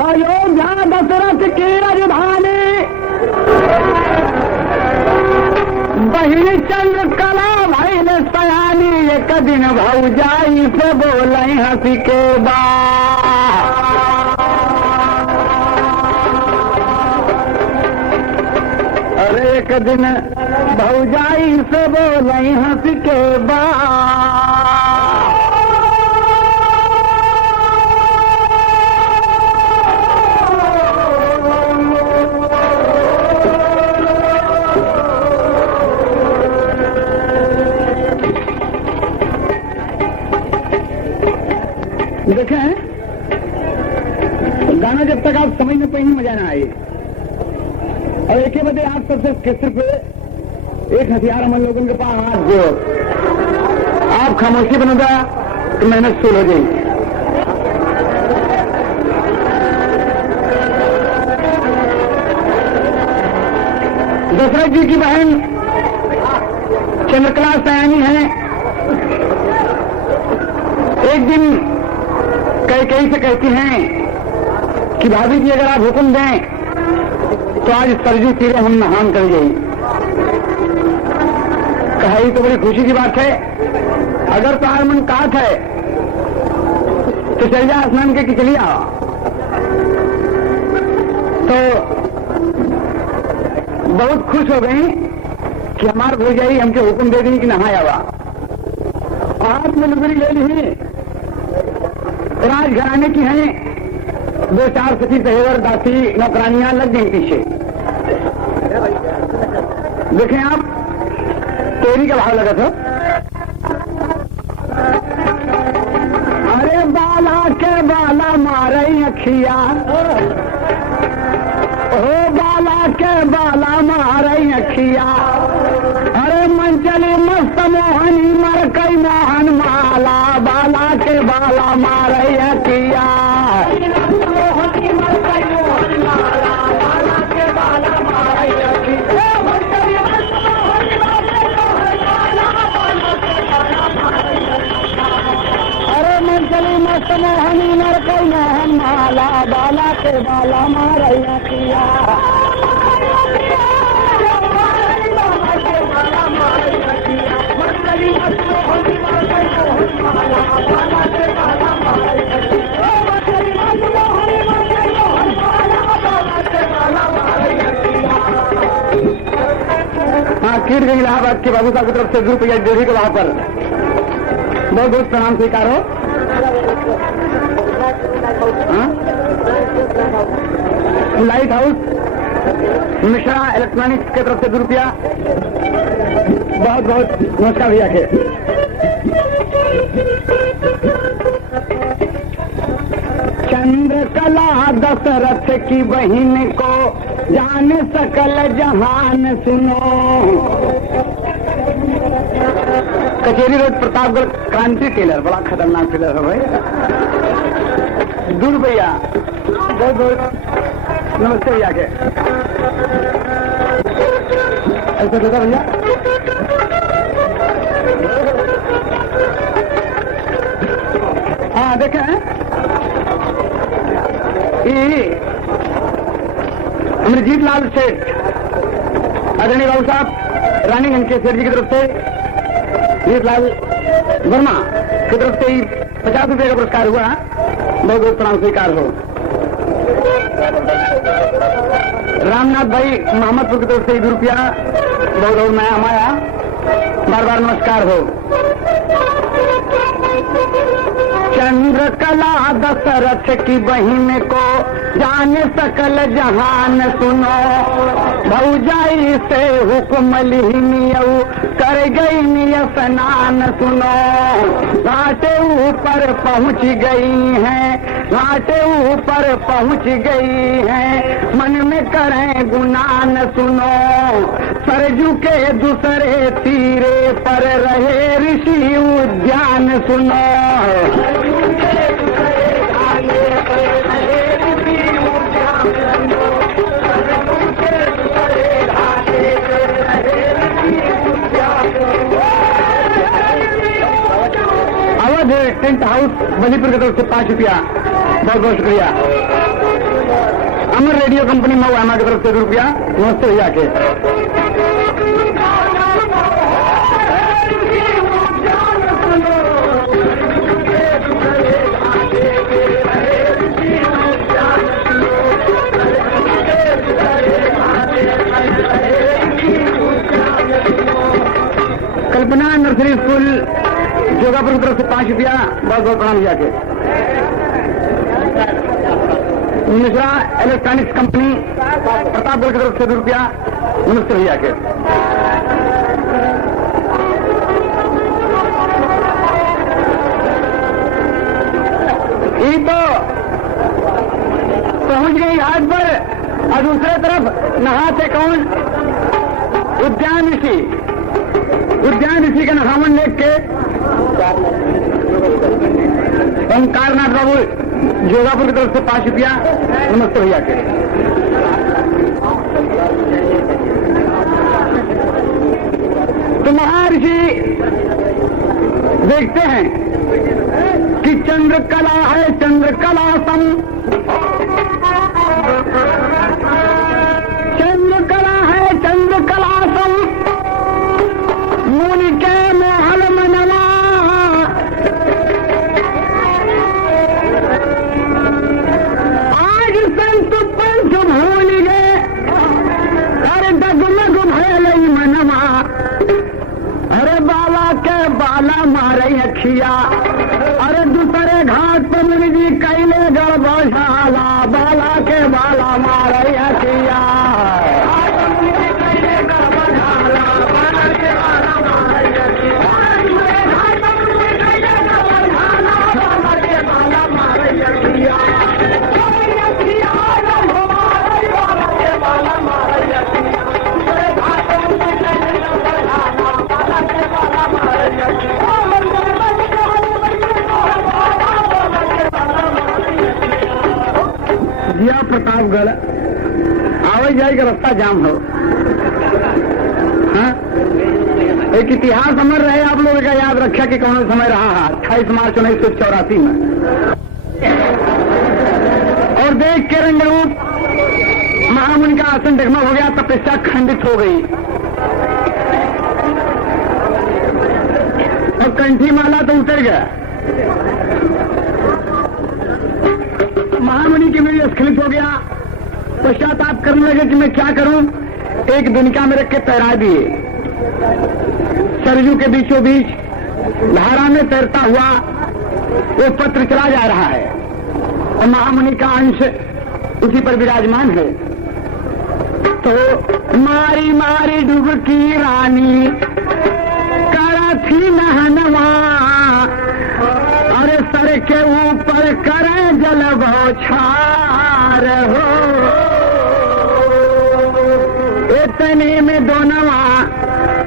अयोध्या दशरथ की राजधानी बहिनी चंद्रकला भइल सयानी एक दिन भौजाई से बोले हंसी के बा अरे एक दिन भौजाई से बोले हंसी के बा देखें गाना जब तक आप समझ में पाएंगे मजा ना आए। और एक ही बजे आप सबसे सिर्फ एक हथियार हम लोगों के पास हाथ जो आप खामोशी बनोगा तो मेहनत शुरू हो जाएगी। दशरथ जी की बहन चंद्रकला सयानी है। एक दिन कई से कहती हैं कि भाभी जी अगर आप हुक्म दें तो आज सरजू तीरे हम नहान कर जाएंगे। कहा ये तो बड़ी खुशी की बात है। अगर तो आज मन काट है तो चल जा स्नान के चलिए आओ। तो बहुत खुश हो गई कि हमार भौजाई हमके हुक्म दे दी कि नहाया आवा। आप में लुगड़ी ले ली राजघराने की हैं। 2-4 सती पहेवर दासी नौकरानियां लग गई पीछे। देखें आप तोरी का भाव लगा था। अरे बाला के बाला मारे अखिया हो बाला के बाला मारे अखिया। अरे मंचली मस्त मोहनी मर कई मोहन माला बाला के बाला मारे अखिया। अरे मंचली मस्त मोहनी मर कई मोहन माला बाला के बाला मारे अखिया। हाँ कीट गई इलाहाबाद के बाबू साहब की तरफ से ₹2 जोड़ी के वहां पर बहुत बहुत प्रणाम स्वीकार हो। लाइट हाउस मिश्रा इलेक्ट्रॉनिक्स की तरफ से ₹2 बहुत बहुत नमस्कार भैया के। चंद्रकला दशरथ की बहन को जाने सकल जहान सुनो। कचेरी रोड प्रतापगढ़ क्रांति टेलर बड़ा खतरनाक टेलर है भाई। ₹2 बहुत बहुत नमस्ते भैया के। ऐसा देता भैया हाँ देखें अमरजीत लाल सेठ आदरणीय बाबू साहब रानीगंज के सेठ जी की तरफ से अमरजीत लाल वर्मा की तरफ से ₹50 का पुरस्कार हुआ। बहुत बहुत प्रणाम स्वीकार हो। रामनाथ भाई मोहम्मदपुर की तरफ से ₹2 बहुत बहुत नया हमारा बार बार नमस्कार हो। चंद्रकला दशरथ की बहन को जाने सकल जहान सुनो। भौजाई से हुक्म लिहिनियऊ कर गई निय स्नान सुनो। घाटे ऊपर पहुंच गई हैं घाटे ऊपर पहुंच गई हैं मन में करें गुनान सुनो। सरजू के दूसरे तीरे पर रहे ऋषि उद्यान सुनो। अवध टेंट हाउस बलीपुर की तरफ से ₹5 बहुत बहुत शुक्रिया। अमर रेडियो कंपनी मऊ की तरफ से ₹2। नमस्ते भैया के। कल्पना नर्सरी स्कूल जोगापुर की तरफ से ₹5। बहुत बहुत प्रणाम भैया के। मिश्रा इलेक्ट्रॉनिक्स कंपनी प्रतापगढ़ की तरफ से ₹2। नमस्ते भैया के। ये तो पहुंच गई घाट पर और दूसरे तरफ नहाते कौन? उद्यान ऋषि का नहावन देख के ओंकारनाथ बाबू जोगापुर की तरफ से ₹5। नमस्ते भैया के। तो महर्षि देखते हैं कि चंद्रकला है चंद्रकलासम, चंद्रकला है चंद्रकलासम, मुनि के मोहल मनवा, आज संत पंच भूल गए, अरे डगमग भैलई मनवा, अरे बाला के बाला मारे अखिया, अरे दूसरे घाट पर मुनि जी कैले गड़बड़शाला, बाला के बाला मारे अखिया। जिया प्रतापगढ़ आवे जाए का रास्ता जाम हो। हाँ? एक इतिहास अमर रहे आप लोगों का याद रखा कि कौन समय रहा है 28 मार्च 1984 में। और देख के रंगरूप महामुनि का आसन डगमग हो गया, तपस्या खंडित हो गई और कंठी माला तो उतर गया। महामुनि की मेरी स्खलित हो गया, पश्चाताप करने लगे कि मैं क्या करूं। एक दुनिया में रख के तैरा दिए, सरजू के बीचों बीच धारा में तैरता हुआ वो पत्र चला जा रहा है और महामुनि का अंश उसी पर विराजमान है। तो मारी मारी डुबकी रानी करा थी नहनवा, अरे सर के ऊपर करे जल बौछार हो, इतने में दोनवा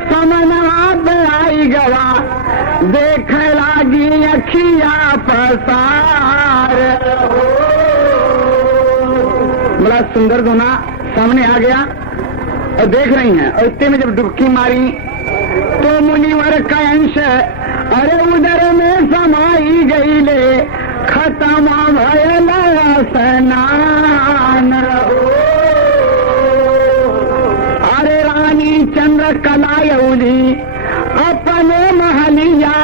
समनवा पे आई गवा, देख लागी अखिया पसार हो। बड़ा सुंदर दोना सामने आ गया और देख रही हैं, और इतने में जब डुबकी मारी तो मुनिवर का अंश अरे उधर में समाई गई ले, खत्म भयला स्नान हो। अरे रानी चंद्र कलायौली अपने महलिया,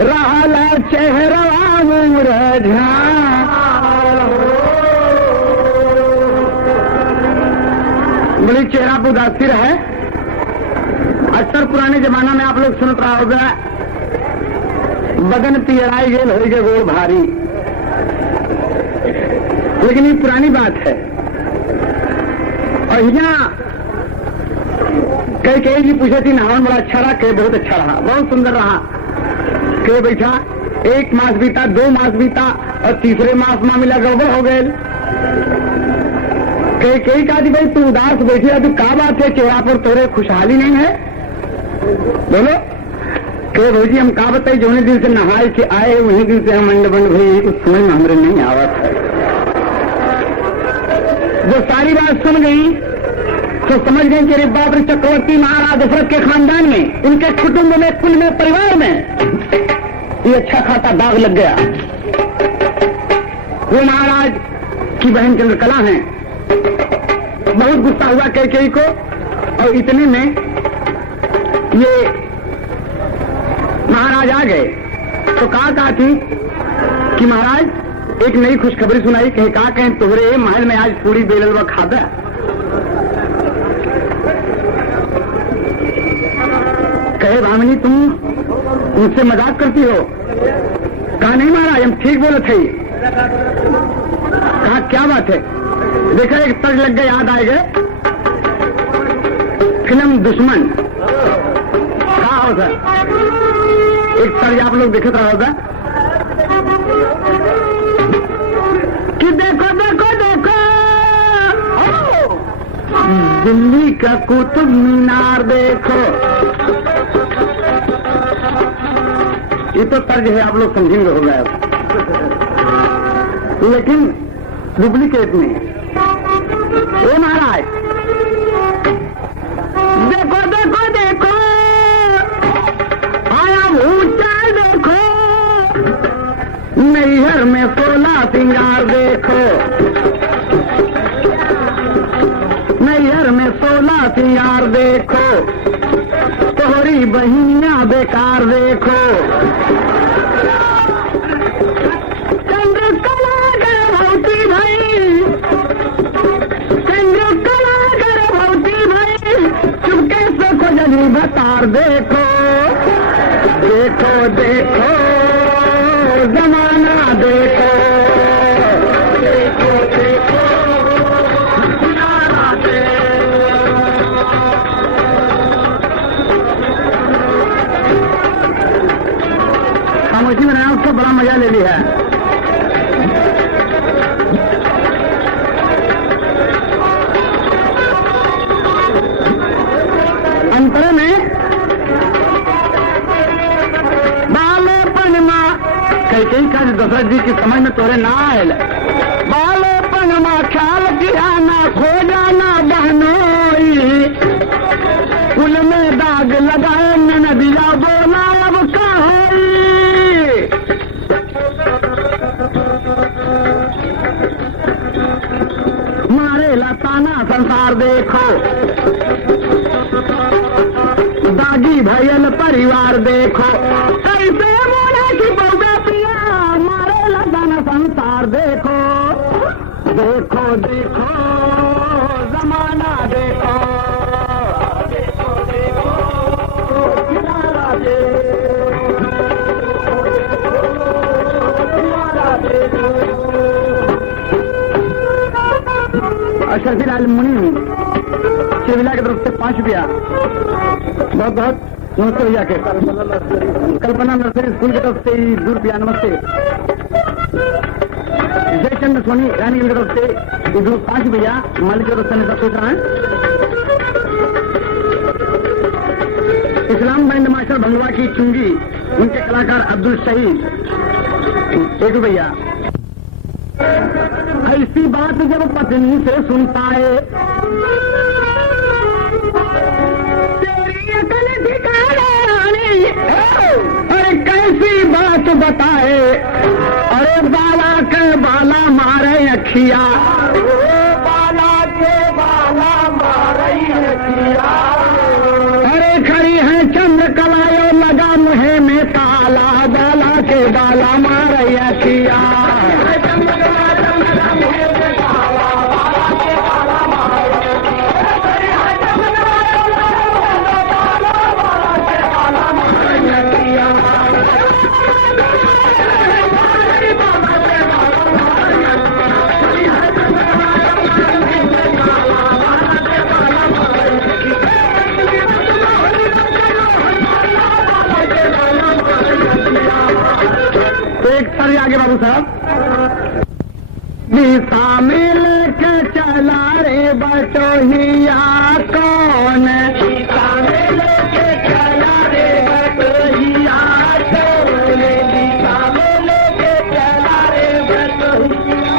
रहला चेहरा मुरझा। बड़ी चेहरा पर उदासी है। अक्सर पुराने जमाना में आप लोग सुनत रहा होगा, बदन पियराई गेल हो गए गोड़ भारी, लेकिन ये पुरानी बात है। और यहाँ कई जी पूछे थी नहावन बड़ा अच्छा रहा, कई बहुत अच्छा रहा, बहुत सुंदर रहा। कई बैठा 1 मास बीता, 2 मास बीता और तीसरे मास मामला गड़बड़ हो गए। कई कहा कि भाई तू उदास बैठी है, तू क्या बात है, चेहरा पर तोरे खुशहाली नहीं है, बोलो। कहे भौजी हम कहा बताई, जो दिन से नहाए के आए वही दिन से हम अंड बंड भाई कुछ समझ में हमारे नहीं आवत है। जो सारी बात सुन गई तो समझ गए कि अरे बाप रे, चक्रवर्ती महाराज दशरथ के खानदान में, उनके कुटुंब में, कुल में, परिवार में ये अच्छा खासा दाग लग गया। वो महाराज की बहन चंद्रकला है, बहुत गुस्सा हुआ कैकेयी को, और इतने में ये महाराज आ गए। तो कहा थी कि महाराज एक नई खुशखबरी सुनाई। कहे कहा कहें तोहरे महल में आज पूरी बेलवा खादा। कहे भामिनी तुम मुझसे मजाक करती हो? कहा नहीं महाराज हम ठीक बोले थे। कहा क्या बात है? देखा एक तर्ज लग गए, याद आए गए फिल्म दुश्मन। कहा होता एक तर्ज आप लोग देखते रहा होगा कि देखो देखो देखो दिल्ली का कुतुब मीनार देखो। ये तो तर्ज है, आप लोग समझेंगे हो गया, लेकिन डुप्लीकेट में। ओ महाराज देखो देखो देखो आया ऊंचा देखो, नैहर में 16 सिंगार देखो, नैहर में 16 सिंगार देखो, तोहरी बहिनियां बेकार देखो। चंद्रकला गर्भवती भाई, चंद्रकला गर्भवती भाई, चुपके से खोजली बतार देखो। देखो देखो जमाना देखो, देखो देखो जमाना देखो। खामोशी में रहना, उसका बड़ा मजा ले लिया है। अंतर में बालेपन माँ कैकेयी का दशरथ जी की समझ में तोरे ना आयल। बालेपन माँ ख्याल किया ना खो जाना बहनोई, कुल में दाग लगाए नदिया बोला अब कहोई। मारे लताना संसार देखो, दागी भैयल परिवार देखो, कैसे बोले कि बौगा पिया, मारे लताना संसार देखो। देखो देखो जमाना देखो, देखो देखो किनारा देखो। शर्फीलाल मुनि शिविला की तरफ से 5 रुपया। बहुत बहुत नमस्ते भैया के। कल्पना नर्सरी स्कूल की तरफ से 2 रुपया नमस्ते। जयचंद्र सोनी रानी की तरफ से 5 भैया। मालिक की तरफ से सब सोच रहा है। इस्लाम बैंड मास्टर भंगवा की चुंगी, उनके कलाकार अब्दुल शहीद 1 रुपया। ऐसी बात जब पत्नी से सुन पाए, तेरी अकल ठिकाने आनी, अरे कैसी बात बताए। अरे बाला के बाला मारे अखिया, बाला के बाला मारे अखिया। अरे खड़ी है चंद्रकलायो लगा मुहे में ताला, बाला के बाला मारे अखिया। आगे बाबू साहब, दिशा में लेके चला रे बटोहिया कौन, दिशा में लेके चला रे बटोहिया कौन, दिशा में लेके चला रे बटोहिया।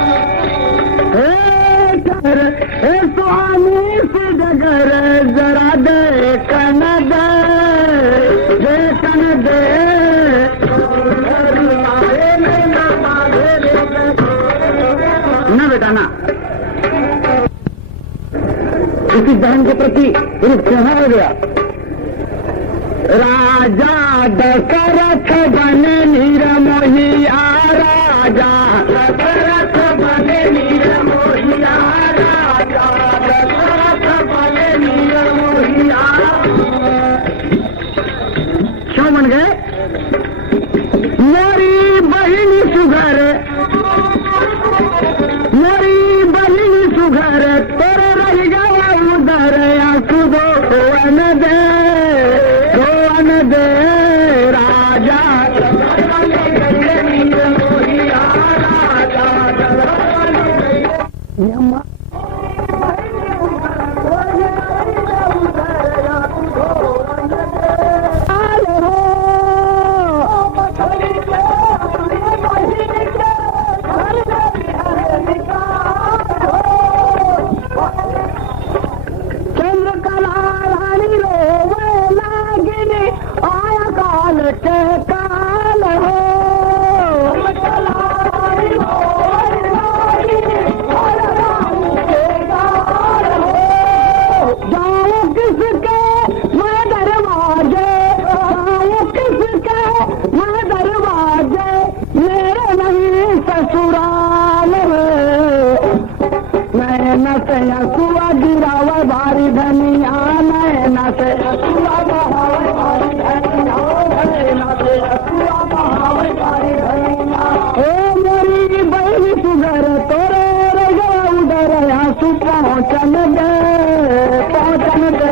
हे स्वामी से जगर जरा देखन दे, देखन दे। ना बेटा ना, उसी धर्म के प्रति रुख हो गया। राजा दशरथ बने निरमोहिया, राजा दशरथ बने निरमोहिया, राजा दशरथ बने निरमोहिया। क्यों बन गए? मेरी बहिनी सुघर, मेरी बहिनी सुघर, तेरे रह गया उधर, आंसू दो रोवन दे, रोवन दे। राजा सुआ गिराव भारी धनिया, नैना से सुआ बहावे भारी धनिया, नैना से सुआ बहावे भारी धनिया। ओ मेरी बहनी सुघर, तोरे रगा उधर, आंसू पहुंचन दे, पहुंचन दे।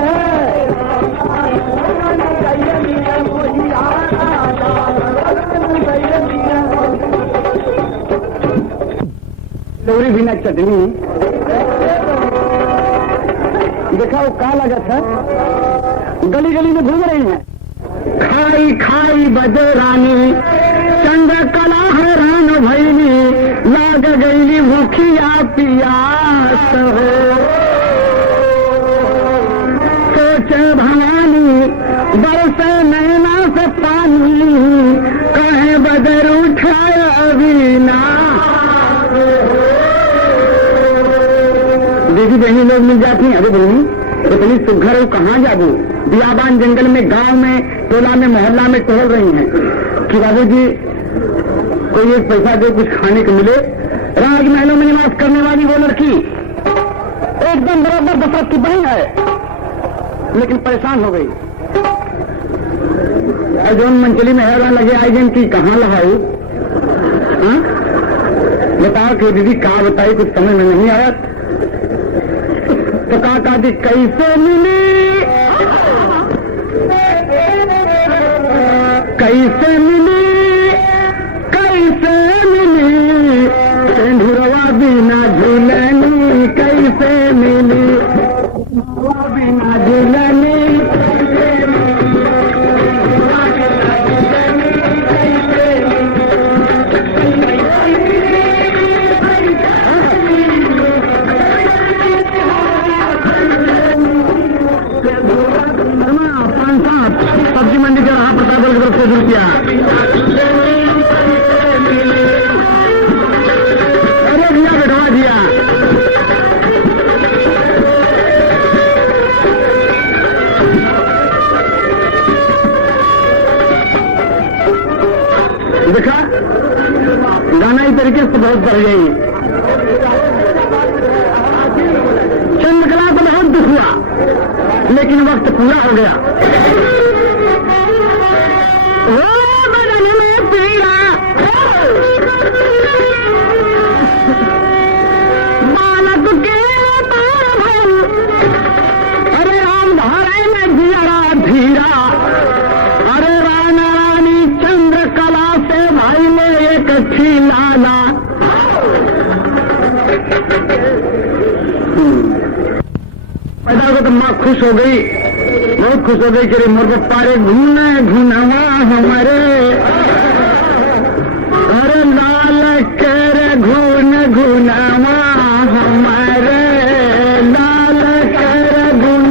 लौरी बिना चटनी देखा, वो का लगा था, गली गली में घूम रही है। खाई खाई बजे रानी, चंद्रकला हैरान भैली, लाग गईली भूखिया पियास हो। सोचे भवानी बरसे नैना से पानी, कहे बदर उठाया अभी ना। दीदी बहनी लोग मिल जाती हैं, अरे बहनी इतनी सुघर हो, कहाँ जाबू? बियाबान जंगल में, गांव में, टोला में, मोहल्ला में टहल रही हैं कि बाबूजी कोई एक पैसा दे, कुछ खाने को मिले। राजमहलों में निवास करने वाली वो लड़की एकदम बराबर दशरथ की बहन है, लेकिन परेशान हो गई। जौन मंचली में हैरान लगे आई जन की कहाँ लगाऊ? बताओ कि दीदी कहा बताई, कुछ समझ में नहीं आया। तो कहा दी कैसे मिली, कैसे मिली, कैसे मिली, सिंधुरवा बिना झूलनी, कैसे मिली बिना झूलनी। सब्जी मंडी के रहा प्रतापगढ़ की तरफ से शुरू किया। अरे भैया बैठवा दिया। देखा, गाना इस तरीके से बहुत बढ़ गई। चंद्रकला को बहुत दुख हुआ, लेकिन वक्त पूरा हो गया। बदन में पीड़ा, बालक के तार भर, अरे राम धारे में जिया धीरा, अरे राना रानी चंद्रकला से भाई ने एक खिलाना। पैदा को तो माँ खुश हो गई, बहुत खुश हो गई कि रे मोर पप्पा रे घूने घुनावा हमारे, अरे लाल के रे घून घुनावा हमारे, लाल के रे घून,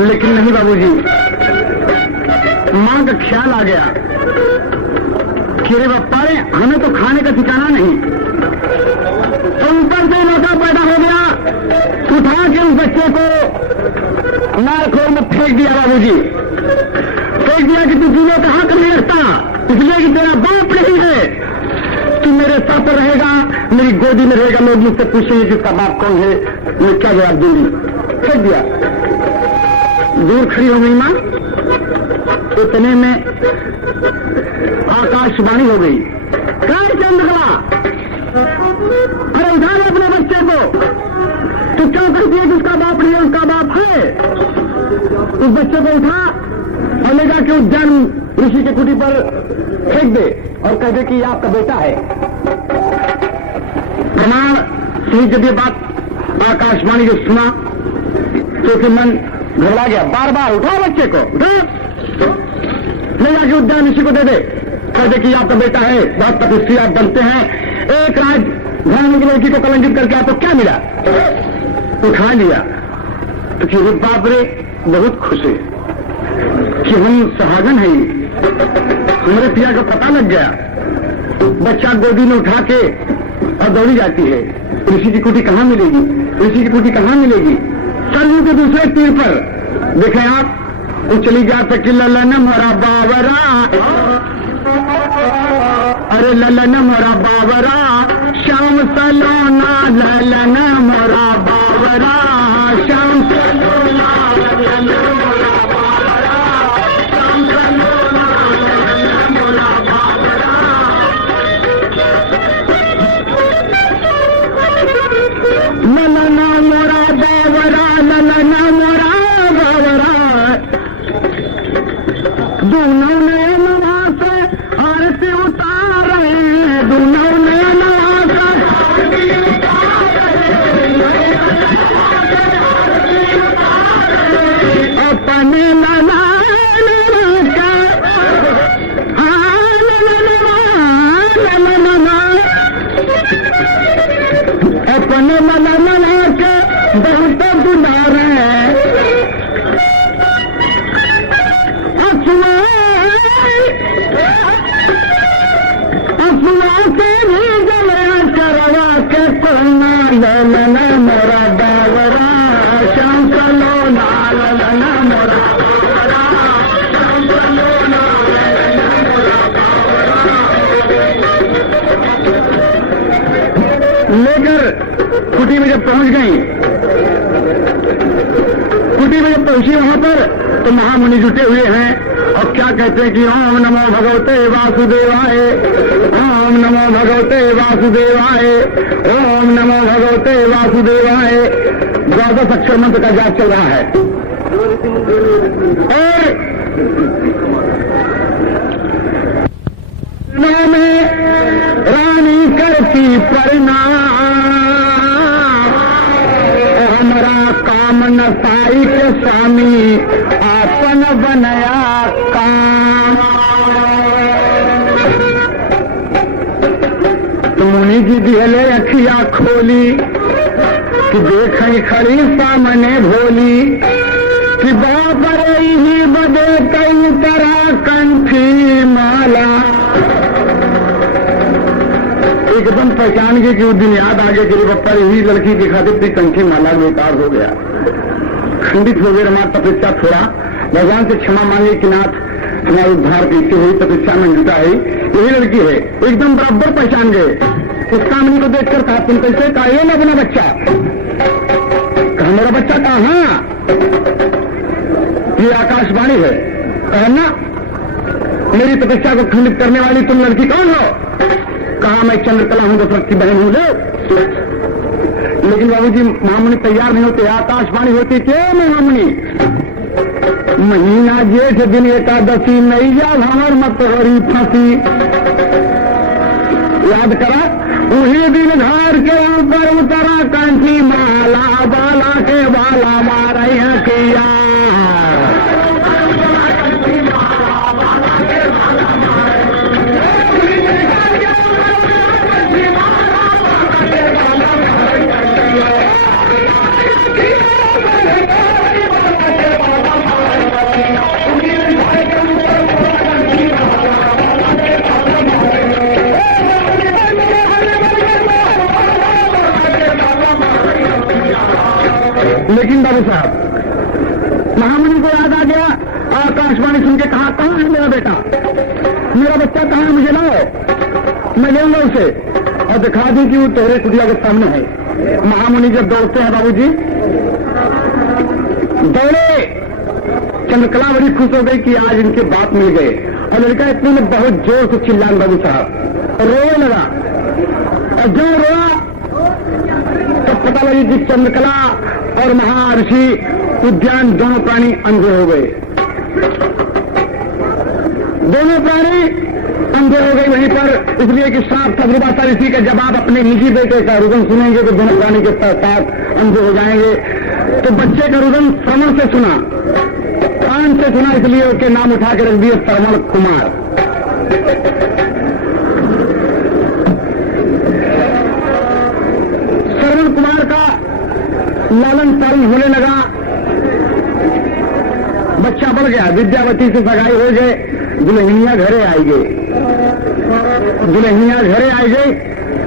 लेकिन नहीं बाबूजी, मां का ख्याल आ गया खीरे बप्पा रे, हमें तो खाने का ठिकाना नहीं। तो ऊपर से लड़का पैदा हो गया, उठा के उस बच्चे को नारखोर में फेंक दिया बाबूजी। फेंक दिया कि तू जीने कहाँ कर नहीं रखता, इसलिए कि तेरा बाप नहीं है। तू मेरे साथ रहेगा, मेरी गोदी में रहेगा, लोग मुझसे पूछेंगे कि इसका बाप कौन है, मैं क्या जवाब दूंगी। फेंक दिया। दूर खड़ी हो गई मां, इतने में आकाशवाणी हो गई। काय चंद्रकला, अरे उठा ले अपने बच्चे को। तू क्यों कहती है कि उसका बाप नहीं है, उसका बाप है। उस बच्चे को उठा और ले जाके उद्यान ऋषि की कुटी पर फेंक दे और कह दे कि ये आपका बेटा है। प्रमाण से जब ये बात आकाशवाणी को सुना तो फिर मन घबरा गया। बार बार उठाओ बच्चे को, उठा ले जाके उद्यान ऋषि को दे दे, कह दे कि आपका बेटा है, बहुत प्रतिष्ठित आप बनते हैं। एक राज घराने की लड़की को कलंकित करके आपको क्या मिला। उठा लिया तो कि बाप रे बहुत खुश है कि हम सुहागन है। हमारे पिया का पता लग गया। बच्चा गोदी में उठा के और दौड़ी जाती है। ऋषि की कुटी कहाँ मिलेगी, ऋषि की कुटी कहाँ मिलेगी। सरयू के दूसरे तीर पर देखें आप, वो चली जा सकी ललन मोरा बावरा, अरे ललन मोरा बावरा, श्याम सलोना ललन मोरा बावरा, श्याम सलोना ललन मोरा बावरा, श्याम सलोना ललन मोरा बावरा। ललना मोरा बावरा, ललना मोरा बावरा, दोनों नयन से आरती उतारे, दोनों नयन से अपने लला अपने लला लला के बहुत दुलारे, अफवाह से भी जले करवा के कोना ललना मोरा बावरा, श्याम सलोना ललना मोरा बावरा, श्याम सलोना ललना मोरा बावरा। लेकर कुटी में जब पहुंच गई, कुटी में जब पहुंची वहां पर तो महामुनि जुटे हुए हैं और क्या कहते हैं कि ओम नमो भगवते वासुदेवाय, ओम नमो भगवते वासुदेवाय, ओम नमो भगवते वासुदेवाय। द्वादश अक्षर मंत्र का जाप चल रहा है और में रानी करती प्रणाम, हमारा काम नसाई के स्वामी आपन बनया काम। तो मुनि जी दिहले अखिया खोली कि देखई खड़ी सामने भोली कि बाप रे ही बदे कई तरह कंठी माला। एकदम पहचान गए कि उस दिन याद आ गया कि बप्पा यही लड़की की खातिर थी, कंठी माला बेकार हो गया, खंडित हो गए। हमारा तपस्या थोड़ा भगवान से क्षमा मांगे कि नाथ हमारे उद्धार की इच्छा हुई, तपस्या में जुटा है, यही लड़की है। एकदम बराबर पहचान गए। उस कामनी को देखकर कहा तुम कैसे, कहा ये ना अपना बच्चा, कहा मेरा बच्चा कहाँ, ये आकाशवाणी है, कहा ना मेरी तपस्या को खंडित करने वाली तुम लड़की कौन हो। कहा मैं चंद्रकला हूं, दशरथ की बहन हूं। लेकिन बाबूजी महामुनि तैयार नहीं होते, आकाशवाणी होती क्यों महामुनि। महीना जेठ दिन एकादशी नैया भंवर मत हरी फंसी, याद करा उही दिन घर के ऊपर उतरा कंठी माला, बाला के बाला मारा किया। भाई साहब, महामुनि को याद आ गया, आकाशवाणी सुन के कहा, कहाँ है मेरा बेटा, मेरा बच्चा कहाँ है, मुझे लाओ, मैं लेऊंगा उसे और दिखा दी कि वो तोहरे कुटिया के सामने है। महामुनि जब दौड़ते हैं बाबूजी, दौड़े, चंद्रकला बड़ी खुश हो गई कि आज इनके बाप मिल गए, और लड़का इतने में बहुत जोर से चिल्लान बाबू साहब रोने लगा, और जो रोआ तब पता लगी कि चंद्रकला और महर्षि उद्यान दोनों प्राणी अंधे हो गए, दोनों प्राणी अंधे हो गए वहीं पर, इसलिए कि साफ तजुर्बा था ऋषि का, जब आप अपने निजी बेटे का रुदन सुनेंगे तो दोनों प्राणी के साथ अंधे हो जाएंगे। तो बच्चे का रुदन श्रवण से सुना, कान से सुना, इसलिए उसके नाम उठा के रख दिए श्रवण कुमार। श्रवण कुमार का लालन पालन होने लगा, बच्चा बढ़ गया, विद्यावती से सगाई हो गए, दुल्हनिया घरे आई गई, दुल्हनिया घरे आई गई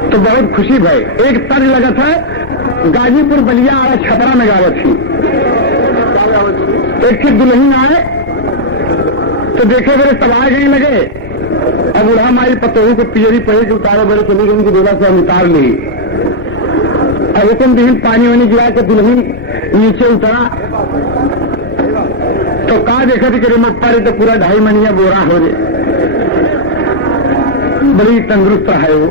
तो बहुत खुशी भाई। एक तर्ज लगा था, गाजीपुर बलिया और छपरा में गावत थी, एक फिर दुल्हन आए तो देखे मेरे सवार गए लगे, अब उड़ा मारी पतोही को पियरी पहले के उतारे बड़े चली गई, उनकी डोला से हम उतार ली, अब हुक्म दिन पानी वानी गिरा के दुल्हन नीचे उतरा तो कहा देखा थी कि रिमोट पारे तो पूरा 2.5 महीना बोरा हो रहे, बड़ी तंदुरुस्त है वो।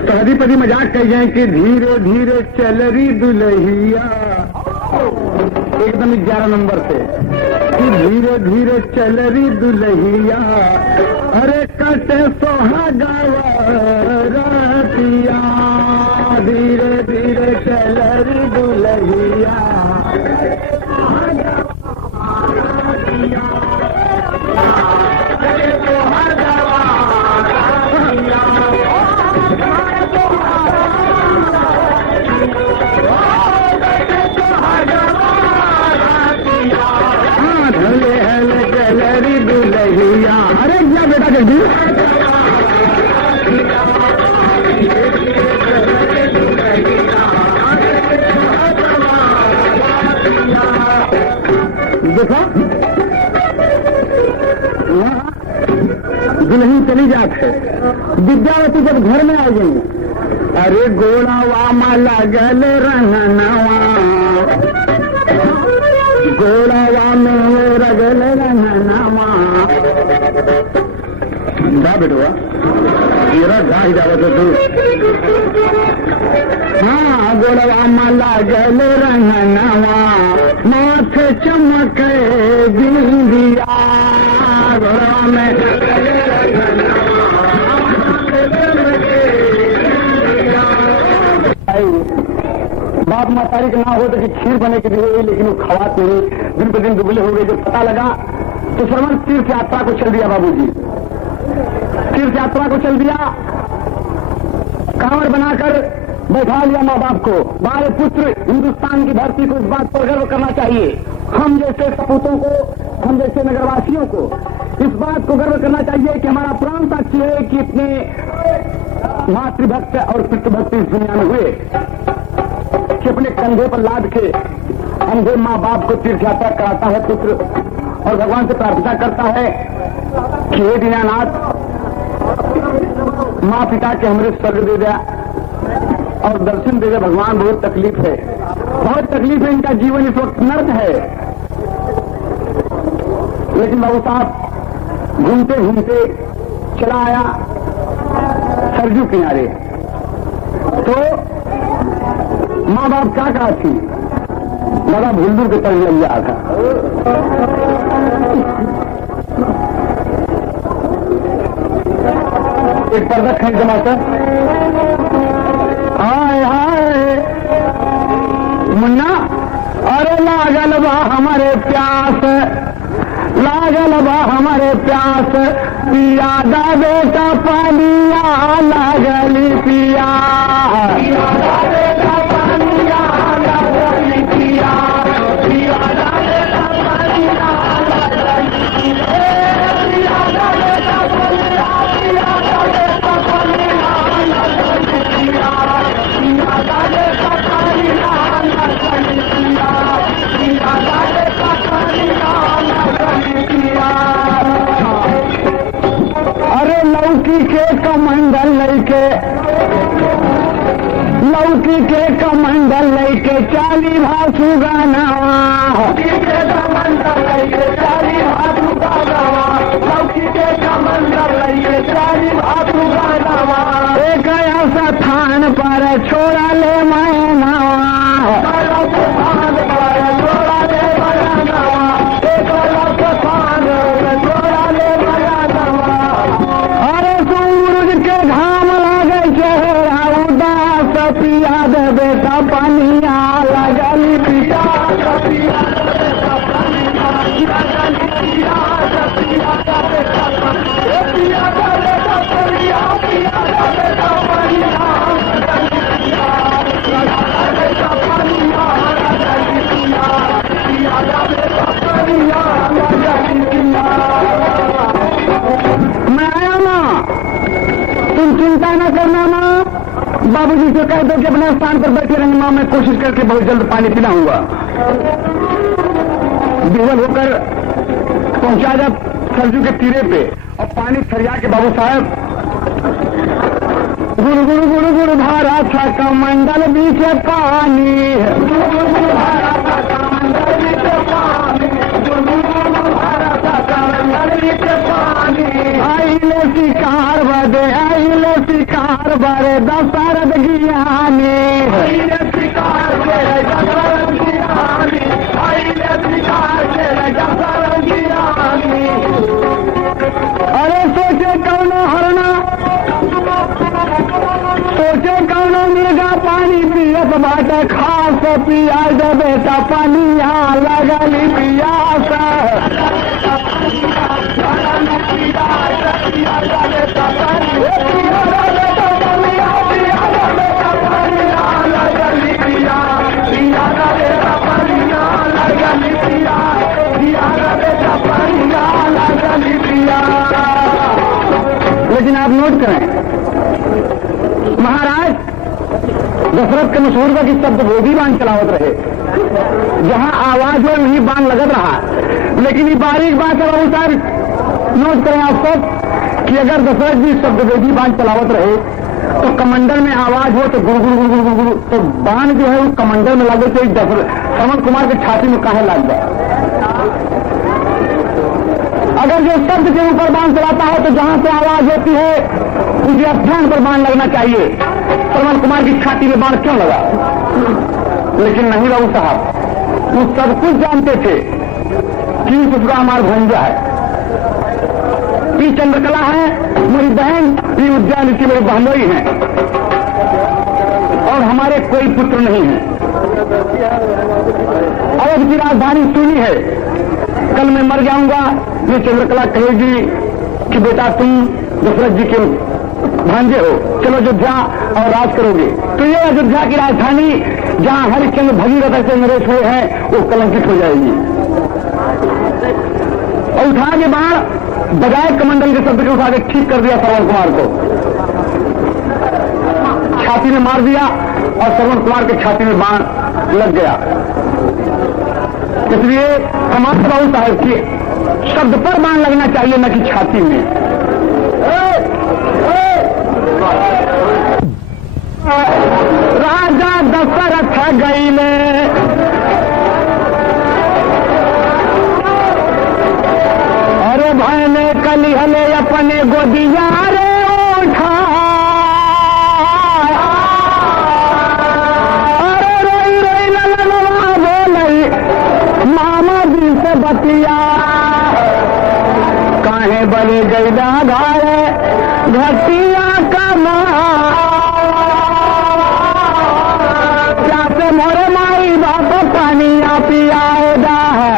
तो हदीपति मजाक कह जाए कि धीरे धीरे चल रही दुल्हिया, एकदम 11 नंबर से, कि धीरे धीरे चल रही दुल्हिया, अरे कटे सोहागा रतिया, धीरे धीरे चल रही दुल्हिया, अरे क्या बेटा जल्दी, देखो दुल्हन चली जाते, विद्यावती जब घर में आ गई, अरे गोड़ावा माला गल रंगनवा, गोड़ावा में रगल रंगनवा, जा बेटुआ तेरा जा ही जावत तू, हाँ गोड़वा माला गल रंगनवा, माथे चमक बिंदिया, गोड़वा में बाप मातारी का ना हो तो कि खीर बने के लिए, लेकिन वो खवात नहीं, दिन पर दिन दुबले हो गए। जब पता लगा तो श्रवण तीर्थ यात्रा को चल दिया, बाबूजी तीर्थ यात्रा को चल दिया, कांवड़ बनाकर बैठा लिया माँ बाप को। बारे पुत्र, हिंदुस्तान की धरती को इस बात पर गर्व करना चाहिए, हम जैसे सपूतों को, हम जैसे नगरवासियों को इस बात को गर्व करना चाहिए कि हमारा प्राण साक्षी है कि इतने मातृभक्त और पितृभक्त इस दुनिया में हुए कि अपने कंधे पर लाद के अंधे माँ बाप को तीर्थ यात्रा कराता है पुत्र, और भगवान से प्रार्थना करता है कि हे दीनानाथ, माँ पिता के हमरे स्वर्ग दे दिया और दर्शन दे दिया। भगवान बहुत तकलीफ है, बहुत तकलीफ है, इनका जीवन इस वक्त नर्क है। लेकिन बाबू साहब घूमते घूमते चला आया सरजू किनारे, तो माँ बाप क्या कहा थी, लगा भूलदूर के तरह लग गया था। एक पर्दा खेल जमाता, हाय हाय मुन्ना, अरे लागल बा हमारे प्यास, लागल बा हमारे प्यास, पिया दा बेटा पानिया, लागली पिया, कमंडल लेके लौकी के कमंडल लेके चाली भासु गाना लौकी के कमंडल लेके चाली भासु गाना लौकी के कमंडल लेके चाली भासु गाना एक ऐसा थान पर छोड़ा ले मैना अरे सूरज के घाम लागे चेहरा उदास पिया दे बेटा पानिया लगल पिया चिंता न करना माँ, बाबूजी से कह दो कि अपने स्थान पर बैठे रहेंगे माँ, मैं कोशिश करके बहुत जल्द पानी पिलाऊंगा। विवल होकर पहुंचा जब सरजू के तीरे पे और पानी थरिया के बाबू साहब गुरु गुरु गुरु गुरु भारा था कमंडल बीच पानी आइले शिकार बदे आइले शिकार बरे दशरथ ज्ञानी आइले शिकार बरे दशरथ ज्ञानी आइले शिकार बरे दशरथ ज्ञानी अरे सोचे कौनो हरना सोचे कौनो मिर्गा पानी पियत बाटे खास पिया दे बेटा पानिया लगली पियासा लेकिन आप नोट करें महाराज दशरथ के मशहूर का कि शब्द वो भी बांध चलावत रहे, जहां आवाज हो वही बांध लगत रहा। लेकिन ये बारीक बात है बाबू साहब, नोट करें आप सब कि अगर दशरथ जी शब्द वेदी बांध चलावत रहे तो कमंडल में आवाज हो तो गुरु गुरु गुरु गुरु गुरु तो बांध जो है वो कमंडल में लगे तो श्रवण कुमार के छाती में काहे लग जाए। अगर जो शब्द के ऊपर बांध चलाता है तो जहां से आवाज होती है उसे अध्यान पर बांध लगना चाहिए। श्रवण कुमार की छाती में बांध क्यों लगा? लेकिन नहीं बाबू साहब, वो सब कुछ जानते थे कि उसका हमारा भंजा है, ये चंद्रकला है मेरी बहन, ये उद्यान की मेरी बहनोई है और हमारे कोई पुत्र नहीं है। अवध की राजधानी सुनी है, कल मैं मर जाऊंगा ये चंद्रकला कहेगी कि बेटा तुम दशरथ जी के भांजे हो, चलो अयोध्या और राज करोगे। तो ये अयोध्या की राजधानी जहां हरिश्चंद्र भगीरथ से नरेश हुए हैं वो कलंकित हो जाएगी। और उठा के बाहर बजाय कमंडल के शब्द के उठा के ठीक कर दिया श्रवण कुमार को, छाती में मार दिया और श्रवण कुमार के छाती में बाण लग गया। इसलिए हमारे बाबू साहब के शब्द पर बाण लगना चाहिए न कि छाती में। राजा दशरथ गईले अरे भाई ने कली हले अपने गोदिया रे उठा अरे रोई रोई ललनवा बोलई मामा जी से बतिया काहे बने गईला घारे घटिया का मोरे माई बाप पानिया पियाएगा है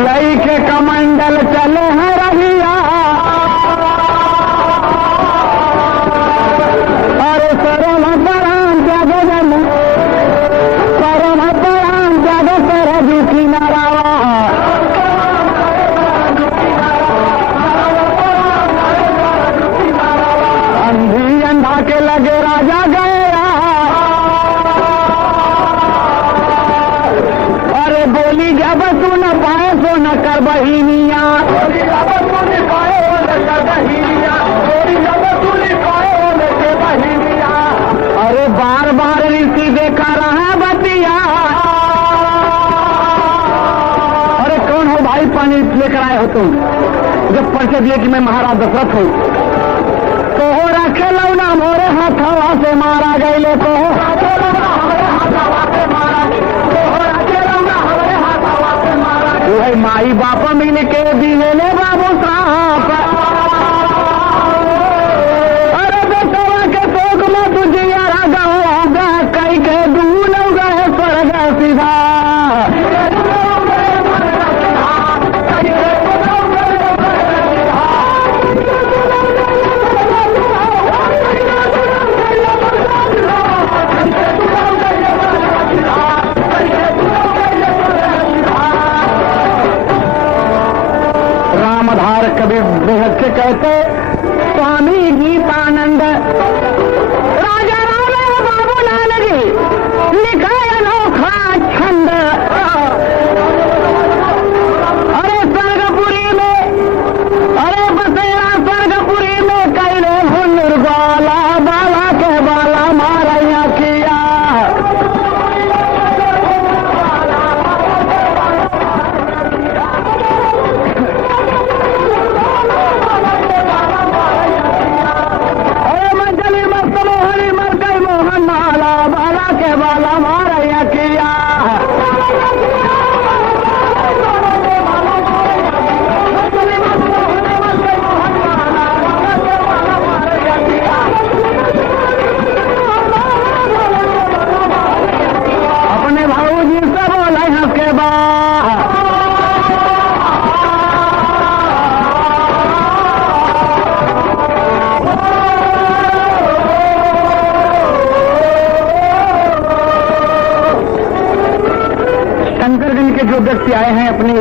लई के कमंडल चले हैं रहिया अरे सरम पराम जागो जन सरम पराम जागो सरजू किनारा बहिनिया। अरे बार बार ऋषि देखा रहा बतिया। अरे कौन हो भाई, पानी लेकर आए हो तुम? जब परिचय दिए कि मैं महाराज दशरथ हूँ। तो हो रखे लौना मोरे हाथवा से मारा गए तो माई बापा मिल के दिले ले बाबू साहब। अरे बेटवा के शोक में तुझे यारा गाऊंगा, कई के दूल गए स्वर्ग सीधा। रामधार कवि बेहद से कहते स्वामी गीतानंद राजा राम बाबू लाल जी लिखा अनोखा छंद। अरे स्वर्गपुरी में, अरे बसेरा स्वर्गपुरी में कैले हुनर बाला, बाला के बाला मारैया किया। अपने भाऊजी से बोला हंस के बाद शंकरगंज के जो व्यक्ति आए हैं अपनी